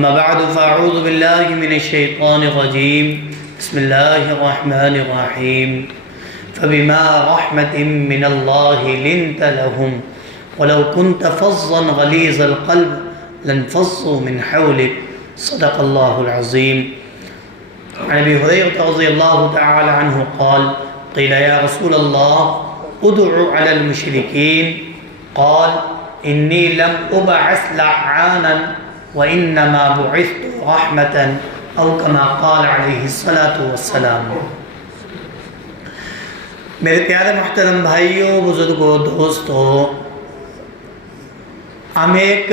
أما بعد فأعوذ بالله من الشيطان الرجيم بسم الله الرحمن الرحيم فبما رحمة من الله لنت لهم ولو كنت فظا غليظ القلب لانفضوا من حولك صدق الله العظيم. عن أبي هريرة رضي الله تعالى عنه قال قيل يا رسول الله ادع على المشركين قال إني لم أبعث لعانا وإنما بعثت رحمة أو كما قال عليه الصلاة والسلام. میرے پیارے محترم بھائیوں، بزرگوں، دوستوں، ہم ایک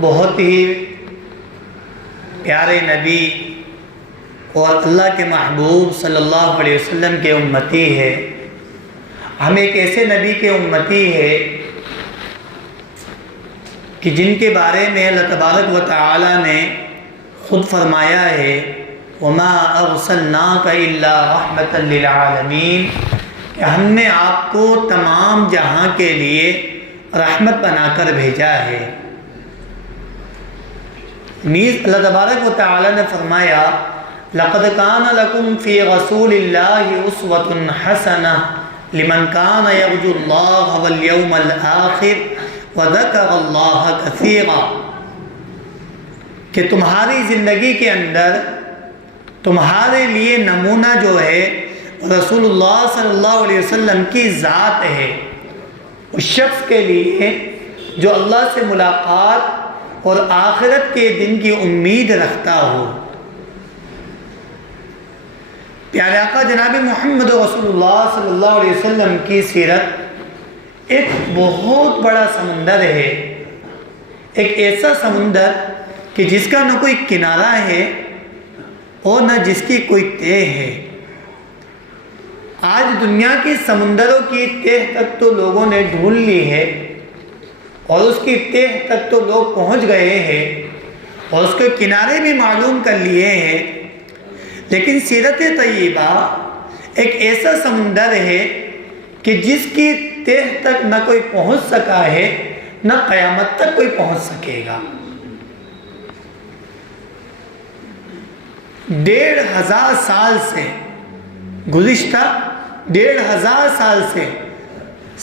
بہت ہی پیارے نبی اور اللہ کے محبوب صلی اللہ علیہ وسلم کے امتی ہے. ہم ایک ایسے نبی کے امتی ہے کہ جن کے بارے میں اللہ تبارک و تعالی نے خود فرمایا ہے وَمَا أَرْسَلْنَاكَ إِلَّا رَحْمَةً لِلْعَالَمِينَ، کہ ہم نے آپ کو تمام جہاں کے لیے رحمت بنا کر بھیجا ہے. نیز اللہ تبارک و تعالی نے فرمایا لَقَدْ كَانَ لَكُمْ فِي رَسُولِ اللَّهِ أُسْوَةٌ حَسَنَةٌ لِمَنْ كَانَ يَرْجُو اللَّهَ وَالْيَوْمَ الْآخِرَ وَذَكَرَ اللَّهَ كَثِيرًا، کہ تمہاری زندگی کے اندر تمہارے لیے نمونہ جو ہے رسول اللہ صلی اللہ علیہ وسلم کی ذات ہے. اس شخص کے لیے جو اللہ سے ملاقات اور آخرت کے دن کی امید رکھتا ہو. پیارے آقا جناب محمد رسول اللہ صلی اللہ علیہ وسلم کی سیرت ایک بہت بڑا سمندر ہے، ایک ایسا سمندر کہ جس کا نہ کوئی کنارہ ہے اور نہ جس کی کوئی تہ ہے. آج دنیا کے سمندروں کی تہ تک تو لوگوں نے ڈھونڈ لی ہے اور اس کی تہ تک تو لوگ پہنچ گئے ہیں اور اس کے کنارے بھی معلوم کر لیے ہیں، لیکن سیرت طیبہ ایک ایسا سمندر ہے کہ جس کی تہ تک نہ کوئی پہنچ سکا ہے نہ قیامت تک کوئی پہنچ سکے گا. 1500 سال سے گزشتہ 1500 سال سے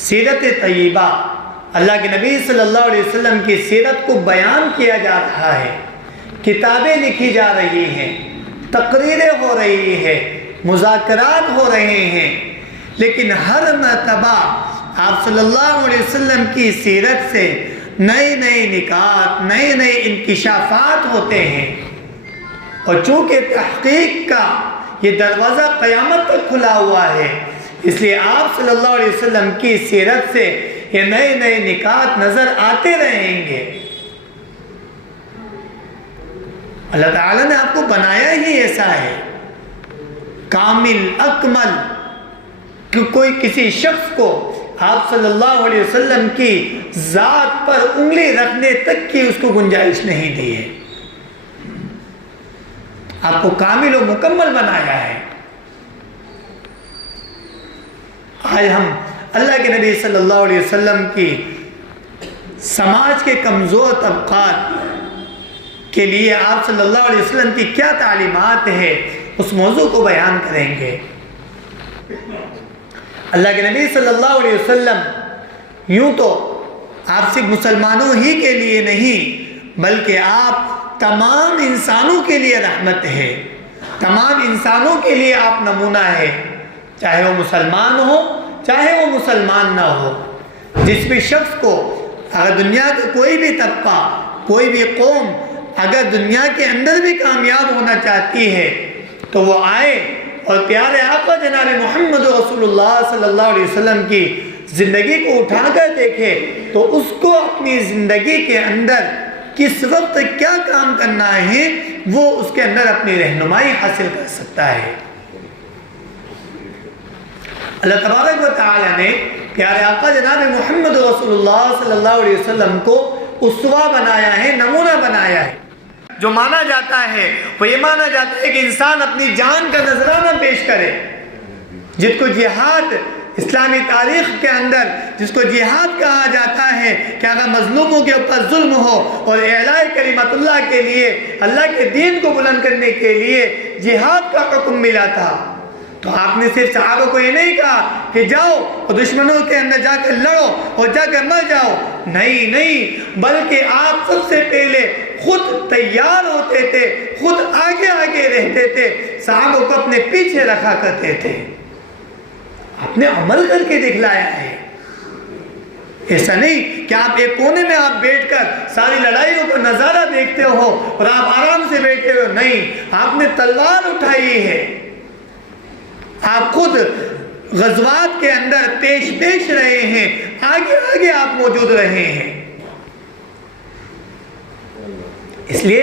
سیرت طیبہ اللہ کے نبی صلی اللہ علیہ وسلم کی سیرت کو بیان کیا جا رہا ہے. کتابیں لکھی جا رہی ہیں، تقریریں ہو رہی ہیں، مذاکرات ہو رہے ہیں، لیکن ہر مرتبہ آپ صلی اللہ علیہ وسلم کی سیرت سے نئے نئے نکات، نئے نئے انکشافات ہوتے ہیں. اور چونکہ تحقیق کا یہ دروازہ قیامت تک کھلا ہوا ہے، اس لیے آپ صلی اللہ علیہ وسلم کی سیرت سے یہ نئے نئے نکات نظر آتے رہیں گے. اللہ تعالیٰ نے آپ کو بنایا ہی ایسا ہے، کامل اکمل، کہ کوئی کسی شخص کو آپ صلی اللہ علیہ وسلم کی ذات پر انگلی رکھنے تک کی اس کو گنجائش نہیں دی ہے. آپ کو کامل و مکمل بنایا ہے. آج ہم اللہ کے نبی صلی اللہ علیہ وسلم کی سماج کے کمزور طبقات کے لیے آپ صلی اللہ علیہ وسلم کی کیا تعلیمات ہے اس موضوع کو بیان کریں گے. اللہ کے نبی صلی اللہ علیہ وسلم یوں تو آپ صرف مسلمانوں ہی کے لیے نہیں بلکہ آپ تمام انسانوں کے لیے رحمت ہے، تمام انسانوں کے لیے آپ نمونہ ہے، چاہے وہ مسلمان ہو چاہے وہ مسلمان نہ ہو. جس بھی شخص کو اگر دنیا کا کوئی بھی طبقہ، کوئی بھی قوم اگر دنیا کے اندر بھی کامیاب ہونا چاہتی ہے تو وہ آئے اور پیارے آقا جناب محمد رسول اللہ صلی اللہ علیہ وسلم کی زندگی کو اٹھا کر دیکھے تو اس کو اپنی زندگی کے اندر کس وقت کیا کام کرنا ہے وہ اس کے اندر اپنی رہنمائی حاصل کر سکتا ہے. اللہ تبارک و تعالی نے پیارے آقا جناب محمد رسول اللہ صلی اللہ علیہ وسلم کو اسوہ بنایا ہے، نمونہ بنایا ہے. جو مانا جاتا ہے وہ یہ مانا جاتا ہے کہ انسان اپنی جان کا نذرانہ پیش کرے. جس کو جہاد اسلامی تاریخ کے اندر جس کو جہاد کہا جاتا ہے کہ اگر مظلوموں کے اوپر ظلم ہو اور اعلاء کلمت اللہ کے لیے، اللہ کے دین کو بلند کرنے کے لیے جہاد کا حکم ملا تھا، تو آپ نے صرف صحابہ کو یہ نہیں کہا کہ جاؤ اور دشمنوں کے اندر جا کر لڑو اور جا کر مر جاؤ، نہیں، بلکہ آپ سب سے پہلے خود تیار ہوتے تھے، خود آگے آگے رہتے تھے، صحابہ کو اپنے پیچھے رکھا کرتے تھے۔ آپ نے عمل کر کے دکھلایا ہے، ایسا نہیں کہ آپ ایک کونے میں آپ بیٹھ کر ساری لڑائیوں کا نظارہ دیکھتے ہو اور آپ آرام سے بیٹھے ہو، نہیں، آپ نے تلوار اٹھائی ہے، آپ خود غزوات کے اندر پیش رہے ہیں، آگے آگے آپ موجود رہے ہیں۔ اس لیے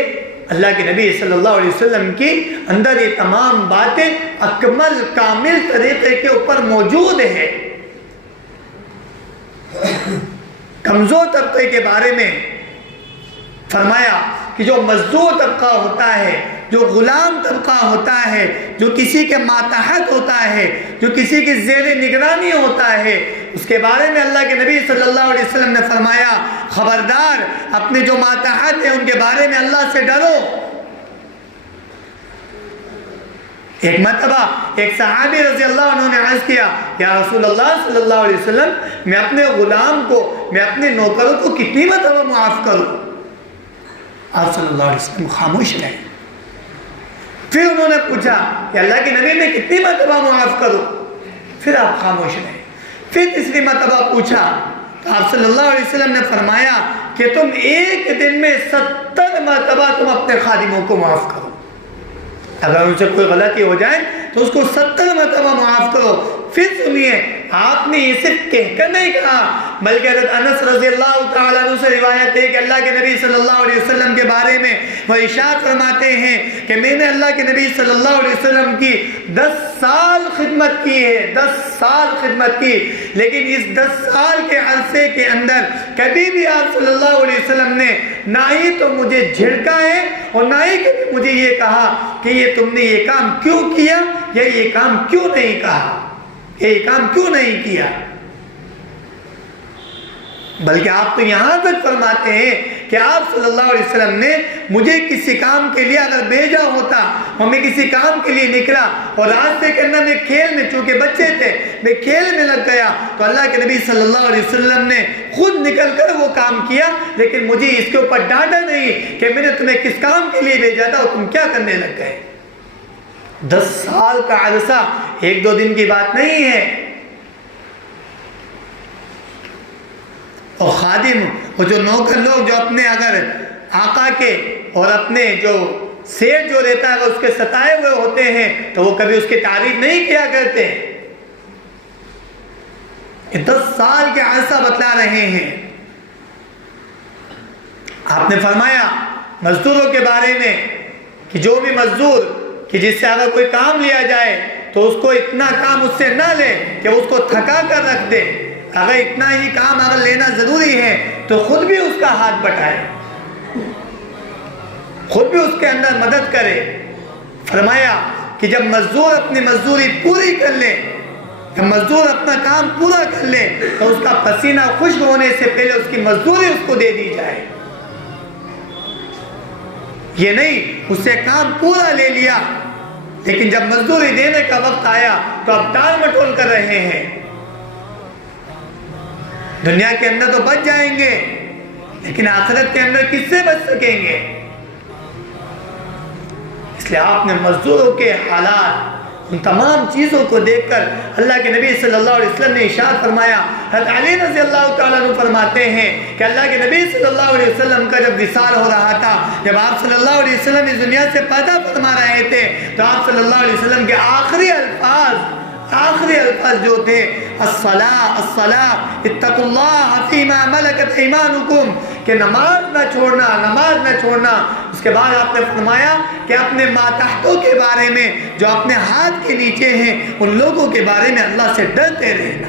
اللہ کے نبی صلی اللہ علیہ وسلم کی اندر یہ تمام باتیں اکمل کامل طریقے کے اوپر موجود ہے۔ کمزور طبقے کے بارے میں فرمایا کہ جو مزدور طبقہ ہوتا ہے، جو غلام طبقہ ہوتا ہے، جو کسی کے ماتحت ہوتا ہے، جو کسی کی زیر نگرانی ہوتا ہے، اس کے بارے میں اللہ کے نبی صلی اللہ علیہ وسلم نے فرمایا خبردار، اپنے جو ماتحت ہیں ان کے بارے میں اللہ سے ڈرو۔ ایک مرتبہ ایک صحابی رضی اللہ عنہ نے عرض کیا، یا رسول اللہ صلی اللہ علیہ وسلم، میں اپنے غلام کو، میں اپنے نوکروں کو کتنی مرتبہ معاف کروں؟ آپ صلی اللہ علیہ وسلم خاموش رہے۔ پھر انہوں نے پوچھا کہ اللہ کے نبی میں کتنی مرتبہ معاف کروں؟ پھر آپ خاموش رہے۔ پھر تیسری مرتبہ پوچھا تو آپ صلی اللہ علیہ وسلم نے فرمایا کہ تم ایک دن میں 70 مرتبہ تم اپنے خادموں کو معاف کرو، اگر ان سے کوئی غلطی ہو جائے تو اس کو 70 مرتبہ معاف کرو۔ پھر سنیے، آپ نے یہ صرف کہہ کر نہیں کہا، بلکہ حضرت انس رضی اللہ تعالیٰ عنہ سے روایت ہے کہ اللہ کے نبی صلی اللہ علیہ وسلم کے بارے میں وہ ارشاد فرماتے ہیں کہ میں نے اللہ کے نبی صلی اللہ علیہ وسلم کی 10 سال خدمت کی ہے، 10 سال خدمت کی، لیکن اس 10 سال کے عرصے کے اندر کبھی بھی آپ صلی اللہ علیہ وسلم نے نہ ہی تو مجھے جھڑکا ہے اور نہ ہی کبھی مجھے یہ کہا کہ یہ تم نے یہ کام کیوں کیا یا یہ کام کیوں نہیں کہا، یہ کام کیوں نہیں کیا، بلکہ آپ تو یہاں تک فرماتے ہیں کہ آپ صلی اللہ علیہ وسلم نے مجھے کسی کام کے لیے اگر بھیجا ہوتا اور میں کسی کام کے لیے نکلا اور راستے کے اندر میں کھیل میں، چونکہ بچے تھے، میں کھیل میں لگ گیا تو اللہ کے نبی صلی اللہ علیہ وسلم نے خود نکل کر وہ کام کیا، لیکن مجھے اس کے اوپر ڈانٹا نہیں کہ میں نے تمہیں کس کام کے لیے بھیجا تھا اور تم کیا کرنے لگ گئے۔ 10 سال کا عرصہ ایک دو دن کی بات نہیں ہے۔ اور خادم، وہ جو نوکر لوگ جو اپنے اگر آقا کے اور اپنے جو سیٹ جو رہتا ہے اس کے ستائے ہوئے ہوتے ہیں تو وہ کبھی اس کی تعریف نہیں کیا کرتے۔ 10 سال کے عرصہ بتلا رہے ہیں۔ آپ نے فرمایا مزدوروں کے بارے میں کہ جو بھی مزدور کہ جس سے اگر کوئی کام لیا جائے تو اس کو اتنا کام اس سے نہ لے کہ اس کو تھکا کر رکھ دے، اگر اتنا ہی کام اگر لینا ضروری ہے تو خود بھی اس کا ہاتھ بٹائے، خود بھی اس کے اندر مدد کرے۔ فرمایا کہ جب مزدور اپنی مزدوری پوری کر لے، جب مزدور اپنا کام پورا کر لے تو اس کا پسینہ خشک ہونے سے پہلے اس کی مزدوری اس کو دے دی جائے۔ یہ نہیں اس سے کام پورا لے لیا لیکن جب مزدوری دینے کا وقت آیا تو اب ٹال مٹول کر رہے ہیں۔ دنیا کے اندر تو بچ جائیں گے لیکن آخرت کے اندر کس سے بچ سکیں گے؟ اس لیے آپ نے مزدوروں کے حالات، ان تمام چیزوں کو دیکھ کر اللہ کے نبی صلی اللہ علیہ وسلم نے ارشاد فرمایا۔ حضرت علی رضی اللہ تعالیٰ عنہ فرماتے ہیں کہ اللہ کے نبی صلی اللہ علیہ وسلم کا جب وصال ہو رہا تھا، جب آپ صلی اللہ علیہ وسلم اس دنیا سے پردہ فرما رہے تھے تو آپ صلی اللہ علیہ وسلم کے آخری الفاظ جو تھے الصلاة اتقوا اللہ فیما ملکت ایمانکم، کہ نماز نہ چھوڑنا۔ اس کے بعد آپ نے فرمایا کہ اپنے ماتحتوں کے بارے میں جو اپنے ہاتھ کے نیچے ہیں ان لوگوں کے بارے میں اللہ سے ڈرتے رہنا۔